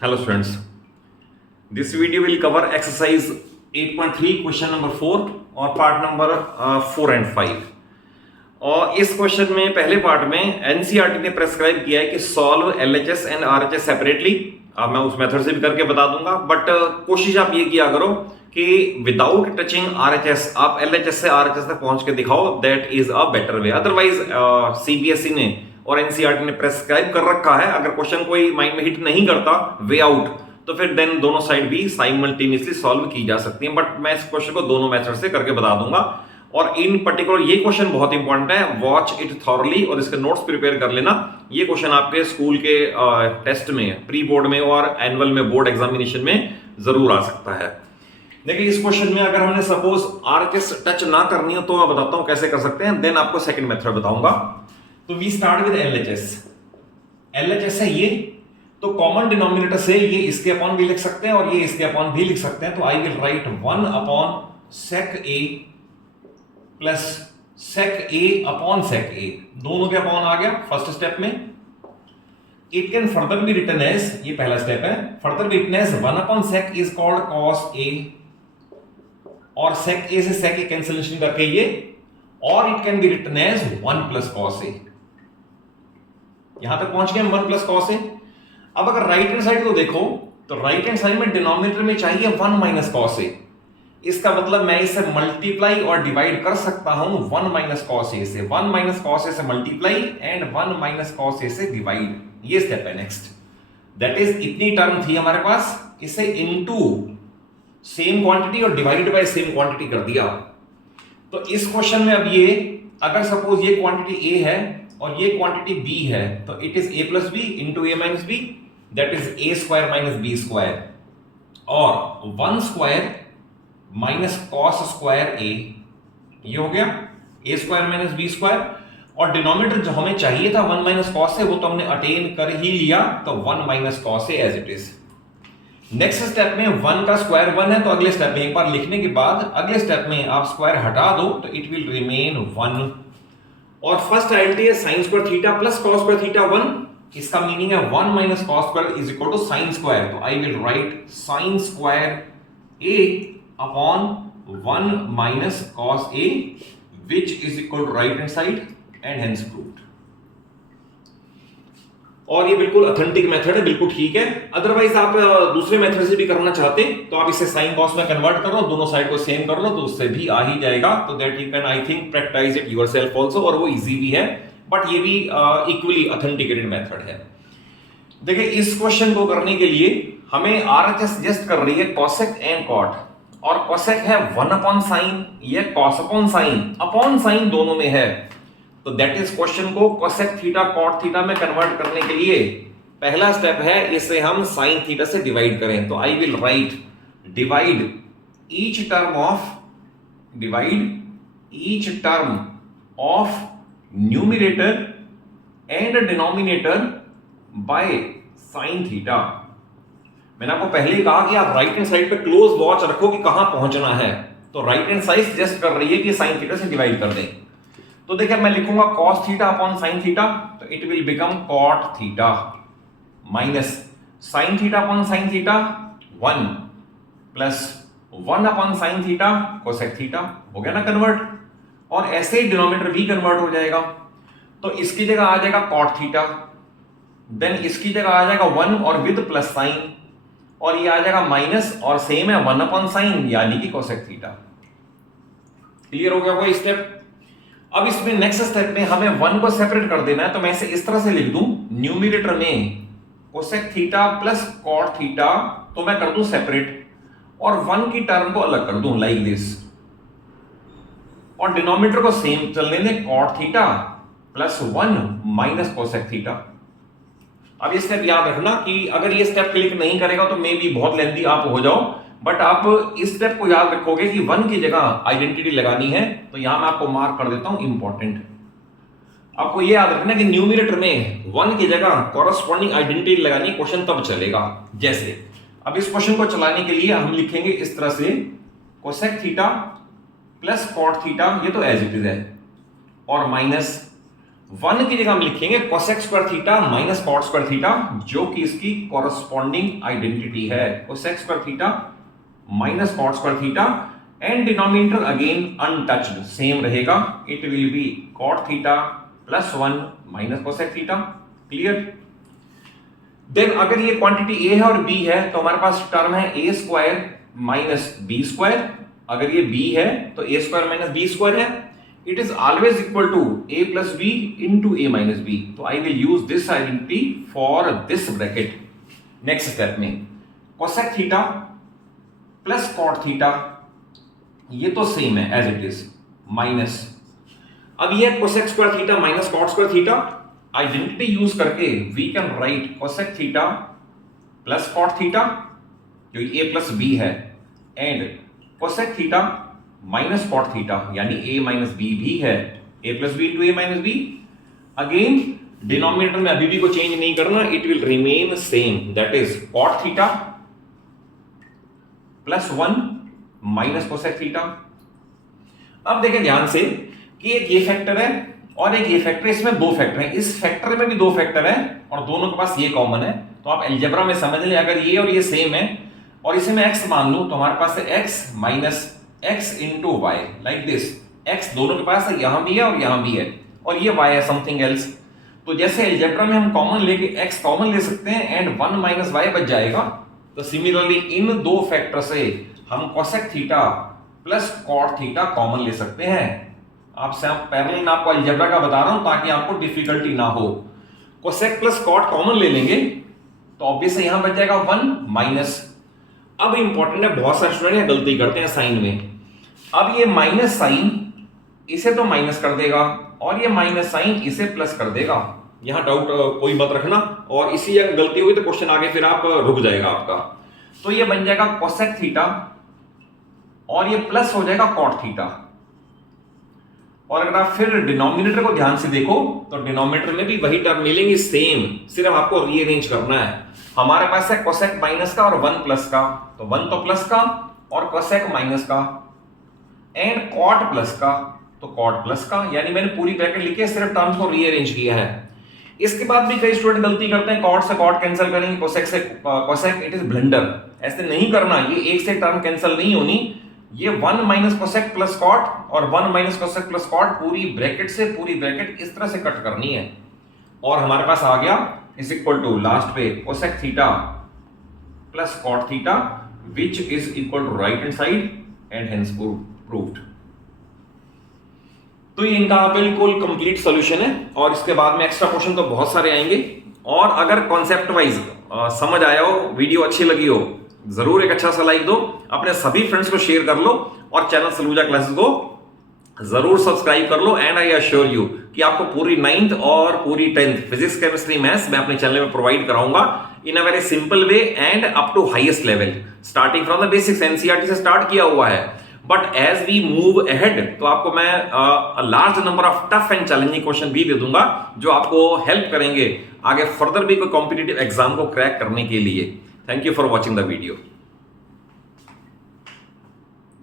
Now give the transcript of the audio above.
Hello students, this video will cover exercise 8.3 question number 4 और part number 4 and 5। और इस question में पहले पार्ट में एनसीईआरटी ने प्रेस्क्राइब किया है कि solve LHS and RHS separately. अब मैं उस मेथड से भी करके बता दूंगा, बट कोशिश आप ये किया करो कि विदाउट टचिंग आरएचएस आप एलएचएस से आरएचएस तक पहुंच के दिखाओ, that is a better way. Otherwise CBSE ने और एनसीईआरटी ने प्रेस्क्राइब कर रखा है, अगर क्वेश्चन कोई माइंड में हिट नहीं करता वे आउट, तो फिर देन दोनों साइड भी साइमल्टेनियसली सॉल्व की जा सकती है। बट मैं इस क्वेश्चन को दोनों मेथड से करके बता दूंगा, और इन पर्टिकुलर ये क्वेश्चन बहुत इंपॉर्टेंट है, वॉच इट थॉरली और इसके नोट्स प्रिपेयर कर लेना। ये क्वेश्चन आपके स्कूल के टेस्ट में, प्री बोर्ड में और एनुअल में, बोर्ड एग्जामिनेशन में जरूर आ सकता है। देखिए इस क्वेश्चन में अगर हमने सपोज आरएचएस टच ना करनी हो तो मैं बताता हूं कैसे कर सकते हैं, देन आपको सेकंड मेथड बताऊंगा। तो we start with LHS. LHS है ये, तो कॉमन डिनोमिनेटर से ये इसके अपॉन भी लिख सकते हैं और ये इसके अपॉन भी लिख सकते हैं। तो I will write 1 upon sec a plus sec a upon sec a, दोनों के अपॉन आ गया फर्स्ट स्टेप में। It can further be written as, ये पहला स्टेप है, further be written as 1 upon sec is called cos a, और sec ए से सेक ए कैंसिलेशन करके ये, और it can be written as 1 plus cos a. यहां तक पहुंच गए 1 प्लस कॉस ए। अब अगर राइट हैंड साइड को देखो तो राइट हैंड साइड में डिनोमिनेटर में चाहिए 1 माइनस कॉस ए। इसका मतलब मैं इसे मल्टीप्लाई और डिवाइड कर सकता हूं 1 माइनस कॉस ए से। 1 माइनस कॉस ए से मल्टीप्लाई एंड 1 माइनस कॉस ए से डिवाइड, ये स्टेप है नेक्स्ट। दैट इज इतनी टर्म थी हमारे पास, इसे इनटू सेम क्वांटिटी और डिवाइड बाय सेम क्वांटिटी कर दिया। तो इस क्वेश्चन में अब ये, अगर सपोज ये क्वांटिटी ए है और ये क्वांटिटी बी है, तो it is a plus b into a minus b, that is a square minus b square, और 1 square minus cos square a, ये हो गया a square minus b square. और डिनोमिनेटर जो हमें चाहिए था 1 माइनस कॉस से, वो तो हमने अटेन कर ही लिया, तो 1 minus cos a as it is. Next step में 1 का स्क्वायर 1 है, तो अगले स्टेप में एक बार लिखने के बाद अगले स्टेप में आप स्क्वायर हटा दो तो इट विल रिमेन 1। और फर्स्ट आइडेंटिटी है sine square theta plus cos square theta 1। इसका मीनिंग है 1 minus cos square is equal to sine square. तो I will write sine square a upon 1 minus cos a, which is equal to right hand side and hence proved. और ये बिल्कुल authentic method है, बिल्कुल ठीक है। Otherwise आप दूसरे मेथड से भी करना चाहते तो आप इसे साइन कॉस में कन्वर्ट करो, दोनों साइड को सेम कर लो, तो उससे भी आ ही जाएगा। तो that you can I think practice it yourself also, और वो इजी भी है, बट ये भी इक्वली ऑथेंटिकेटेड मेथड है। देखिए इस क्वेश्चन को करने के लिए हमें आरएचएस सजेस्ट कर रही है कोसेक एंड कॉट, और कोसेक है 1 अपॉन साइन, ये कॉस अपॉन साइन दोनों में है। तो दैट इज क्वेश्चन को कोसेक थीटा कॉट थीटा में कन्वर्ट करने के लिए पहला स्टेप है इसे हम साइन थीटा से डिवाइड करें। तो I will right divide each term of numerator and denominator by sine theta. मैंने आपको पहले ही कहा कि आप राइट हैंड साइड पे क्लोज वॉच रखो कि कहां पहुंचना है। तो राइट हैंड साइड सजेस्ट कर रही है कि साइन थीटा से डिवाइड कर दें। तो देखिए मैं लिखूंगा cos theta upon sine theta, तो it will become cot theta minus sine theta upon sine theta 1 plus 1 upon sine theta cosec theta. हो गया ना कन्वर्ट, और ऐसे ही डिनोमिनेटर भी कन्वर्ट हो जाएगा। तो इसकी जगह आ जाएगा cot थीटा, देन इसकी जगह आ जाएगा 1 और विद प्लस साइन, और ये आ जाएगा माइनस और सेम है 1 अपॉन साइन यानी कि कोसेक थीटा। क्लियर हो गया होगा स्टेप। अब इसमें नेक्स्ट स्टेप में हमें 1 को सेपरेट कर देना है, तो मैं इसे इस तरह से लिख दूं, न्यूमरेटर में cosec theta plus cot theta, तो मैं कर दूं सेपरेट, और 1 की टर्म को अलग कर दूं लाइक दिस, और डिनोमिनेटर को सेम चलने दें, cot theta plus 1 minus cosec theta. अब ये स्टेप याद रखना कि अगर ये स्टेप क्लिक नहीं करेगा तो मे बी बहुत लेंथी आप हो जाओ, बट आप इस स्टेप को याद रखोगे कि 1 की जगह आइडेंटिटी लगानी है। तो यहां मैं आपको मार्क कर देता हूं इंपॉर्टेंट। आपको यह याद रखना कि न्यूमरेटर में 1 की जगह कॉरस्पॉन्डिंग आइडेंटिटी लगानी, क्वेश्चन तब चलेगा। जैसे अब इस क्वेश्चन को चलाने के लिए हम लिखेंगे इस तरह से, cosec theta plus cot theta, ये तो एज इट इज है, और माइनस 1 की जगह हम लिखेंगे cosec square theta minus cot square theta, जो कि इसकी कॉरस्पॉन्डिंग आइडेंटिटी है। Cosec square theta minus cot square theta and denominator again untouched same रहेगा, it will be cot theta plus 1 minus cosec theta. Clear? Then अगर ये quantity ए है और B है तो हमारे पास टर्म है a square minus b square. अगर ये बी है तो a square minus b square है। It is always equal to a plus b into a minus b. तो I will use this identity for this bracket. Next step में cosec theta plus cot theta, ये तो same है as it is, minus अब ये cosec square theta minus cot square theta, identity use करके we can write cosec theta plus cot theta, क्योंकि a plus b है, and cosec theta minus cot theta यानी a minus b भी है, a plus b into a minus b. Again denominator में अभी भी को चेंज नहीं करना, it will remain same, that is cot theta plus 1 minus cosec theta. अब देखें ध्यान से कि एक ये फैक्टर है और एक ये फैक्टर, इसमें दो फैक्टर हैं, इस फैक्टर में भी दो फैक्टर हैं और दोनों के पास ये कॉमन है। तो आप अलजेब्रा में समझ लें, अगर ये और ये सेम है और इसे मैं x मान लूं तो हमारे पास है x minus x into y, like this. x दोनों के पास है, यहां भी है और यहां भी है, और ये y है समथिंग एल्स। तो जैसे अलजेब्रा में हम कॉमन लेके x कॉमन ले सकते हैं एंड 1 माइनस वाई बच जाएगा, तो सिमिलरली इन दो फैक्टर से हम cosec theta plus cot theta common ले सकते हैं। आपसे पैरेलल में आपको अलजेब्रा का बता रहा हूं ताकि आपको डिफिकल्टी ना हो। कोसेक प्लस कॉट कॉमन ले लेंगे तो ऑब्वियसली यहां बच जाएगा 1 माइनस। अब इंपॉर्टेंट है, बहुत सारे स्टूडेंट गलती करते हैं साइन में। अब ये माइनस साइन इसे तो माइनस कर देगा और ये माइनस साइन इसे प्लस कर देगा, यहां डाउट कोई मत रखना, और इसी अगर गलती हुई तो क्वेश्चन आगे फिर आप रुक जाएगा आपका। तो ये बन जाएगा कोसेक थीटा और ये प्लस हो जाएगा कॉट थीटा। और अगर आप फिर डिनोमिनेटर को ध्यान से देखो तो डिनोमिनेटर में भी वही टर्म मिलेंगे सेम, सिर्फ आपको रीअरेंज करना है। हमारे पास है कोसेक माइनस का और 1 प्लस का, तो 1 तो प्लस का और कोसेक माइनस का, एंड कॉट प्लस का तो कॉट प्लस का, यानी मैंने पूरी ब्रैकेट लिखी है, सिर्फ टर्म्स को रीअरेंज किया है। इसके बाद भी कई स्टूडेंट गलती करते हैं, कॉट से कॉट कैंसिल करेंगे, कोसेक से कोसेक, इट इज ब्लंडर। ऐसे नहीं करना, ये एक से टर्म कैंसिल नहीं होनी, ये 1 माइनस कोसेक प्लस कॉट और 1 माइनस कोसेक प्लस कॉट पूरी ब्रैकेट से पूरी ब्रैकेट इस तरह से कट करनी है, और हमारे पास आ गया इज इक्वल टू लास्ट पे cosec theta plus cot theta which is equal to right hand side and hence proved. तो ये इनका बिल्कुल कंप्लीट सॉल्यूशन है, और इसके बाद में एक्स्ट्रा क्वेश्चन तो बहुत सारे आएंगे। और अगर कॉन्सेप्ट वाइज समझ आया हो, वीडियो अच्छी लगी हो, जरूर एक अच्छा सा लाइक दो, अपने सभी फ्रेंड्स को शेयर कर लो, और चैनल सलूजा क्लासेस को जरूर सब्सक्राइब कर लो। एंड आई अश्योर यू कि आपको पूरी 9th और पूरी 10th फिजिक्स केमिस्ट्री मैथ्स मैं अपने चैनल में प्रोवाइड कराऊंगा in a very simple way and up to highest level, starting from the basics. NCERT से स्टार्ट किया हुआ है, but as we move ahead तो आपको मैं large number of tough and challenging question भी दे दूंगा जो आपको हेल्प करेंगे आगे फर्दर भी कोई कॉम्पिटिटिव एग्जाम को क्रैक करने के लिए। Thank you for watching the video.